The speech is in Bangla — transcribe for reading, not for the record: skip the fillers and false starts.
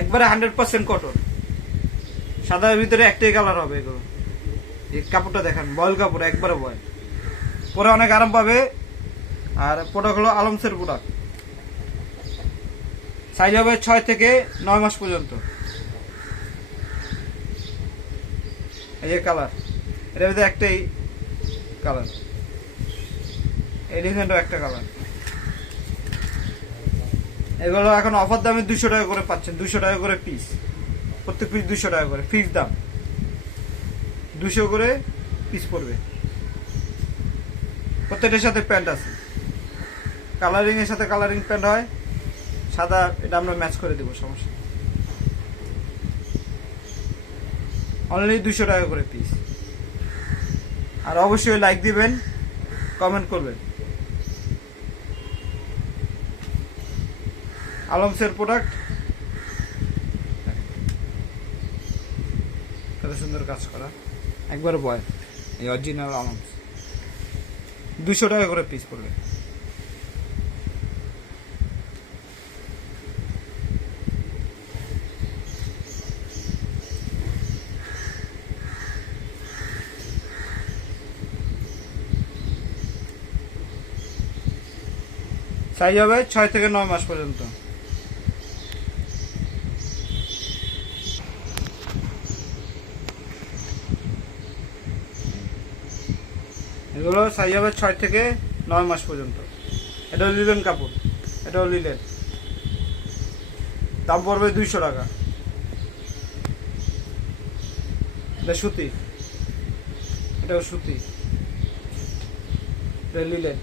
একবারে 100% কটন, সাদার ভিতরে একটাই কালার হবে এগুলো। এই কাপড়টা দেখেন, বয়েল কাপড়, একবারে বয়েল, পরে অনেক আরাম পাবে। আর প্রোডাক্ট হলো আলমসের প্রোডাক্ট। সাইজ হবে 6 থেকে 9 মাস পর্যন্ত। এই যে কালার, এটার ভিতরে একটাই কালার, এই ডিজাইনটাও একটা কালার। এগুলো এখন অফার দামে 200 টাকা করে পাচ্ছেন, 200 টাকা করে পিস, প্রত্যেক পিস 200 টাকা করে ফিক্স দাম, 200 করে পিস পড়বে। প্রত্যেকটার সাথে প্যান্ট আছে, কালারিং এর সাথে কালারিং প্যান্ট হয়, সাদা এটা আমরা ম্যাচ করে দেবো, সমস্যা। অনলি 200 টাকা করে পিস। আর অবশ্যই লাইক দিবেন, কমেন্ট করবেন। আলমসের প্রোডাক্ট, কত সুন্দর কাজ করা, একবার বয়, এই অরিজিনাল আলমস। 200 টাকা করে পিস পড়বে। সাইজ হবে 6 থেকে 9 মাস পর্যন্ত। এগুলো সাইজ হবে 6 থেকে 9 মাস পর্যন্ত। এটা লিলেন কাপড়, এটাও লিলেন, দাম পড়বে 200 টাকা। এটা সুতি, এটাও সুতি, এটা লিলেন।